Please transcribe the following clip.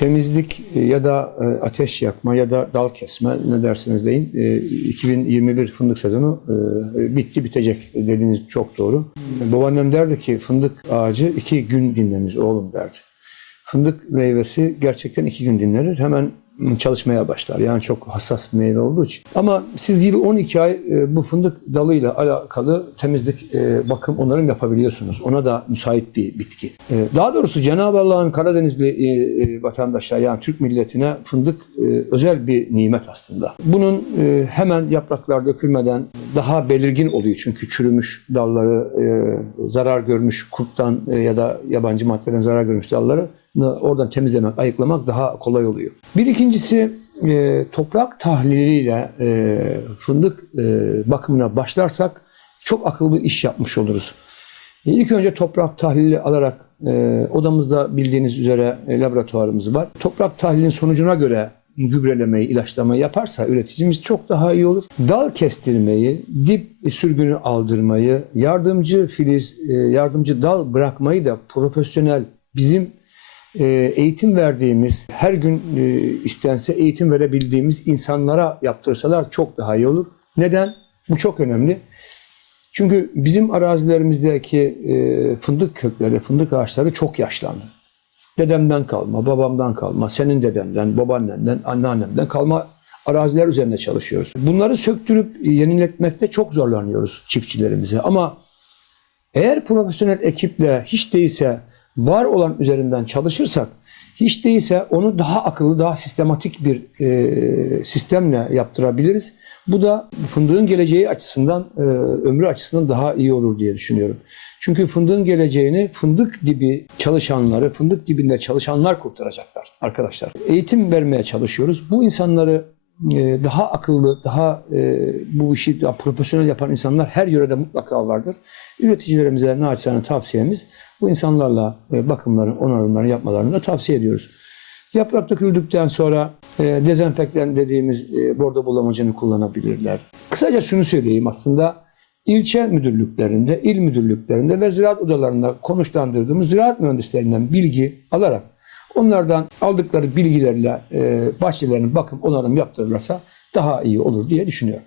temizlik e, ya da e, ateş yakma ya da dal kesme ne dersiniz deyin. E, 2021 fındık sezonu e, bitti bitecek dediğiniz çok doğru. Babaannem derdi ki fındık ağacı iki gün dinlenir oğlum derdi. Fındık meyvesi gerçekten iki gün dinlenir. Hemen çalışmaya başlar. Yani çok hassas bir meyve olduğu için. Ama siz yıl 12 ay e, bu fındık dalıyla alakalı temizlik, e, bakım, onarım yapabiliyorsunuz. Ona da müsait bir bitki. E, Daha doğrusu Cenab-ı Allah'ın Karadenizli e, e, vatandaşlar yani Türk milletine fındık özel bir nimet aslında. Bunun hemen yapraklar dökülmeden daha belirgin oluyor çünkü çürümüş dalları, zarar görmüş kurttan ya da yabancı maddeden zarar görmüş dalları oradan temizlemek, ayıklamak daha kolay oluyor. Bir ikincisi e, toprak tahliliyle e, fındık e, bakımına başlarsak çok akıllı bir iş yapmış oluruz. İlk önce toprak tahlili alarak e, odamızda bildiğiniz üzere e, laboratuvarımız var. Toprak tahlilinin sonucuna göre gübrelemeyi, ilaçlamayı yaparsa üreticimiz çok daha iyi olur. Dal kestirmeyi, dip sürgünü aldırmayı, yardımcı filiz, e, yardımcı dal bırakmayı da profesyonel bizim e, eğitim verdiğimiz, her gün e, istense eğitim verebildiğimiz insanlara yaptırsalar çok daha iyi olur. Neden? Bu çok önemli. Çünkü bizim arazilerimizdeki e, fındık kökleri, fındık ağaçları çok yaşlandı. Dedemden kalma, babamdan kalma, senin dedemden, babaannenden, anneannemden kalma araziler üzerinde çalışıyoruz. Bunları söktürüp yeniletmekte çok zorlanıyoruz çiftçilerimize. Ama eğer profesyonel ekiple hiç değilse var olan üzerinden çalışırsak hiç değilse onu daha akıllı, daha sistematik bir e, sistemle yaptırabiliriz. Bu da fındığın geleceği açısından, e, ömrü açısından daha iyi olur diye düşünüyorum. Çünkü fındığın geleceğini fındık dibi çalışanları, fındık dibinde çalışanlar kurtaracaklar arkadaşlar. Eğitim vermeye çalışıyoruz. Bu insanları e, daha akıllı, daha e, bu işi daha profesyonel yapan insanlar her yörede mutlaka vardır. Üreticilerimize naçizane tavsiyemiz bu insanlarla e, bakımları, onarımları yapmalarını da tavsiye ediyoruz. Yaprak döküldükten sonra e, dezenfektan dediğimiz e, bordo bulamacını kullanabilirler. Kısaca şunu söyleyeyim aslında ilçe müdürlüklerinde, il müdürlüklerinde ve ziraat odalarında konuşlandırdığımız ziraat mühendislerinden bilgi alarak onlardan aldıkları bilgilerle e, bahçelerinin bakım onarım yaptırırlarsa daha iyi olur diye düşünüyorum.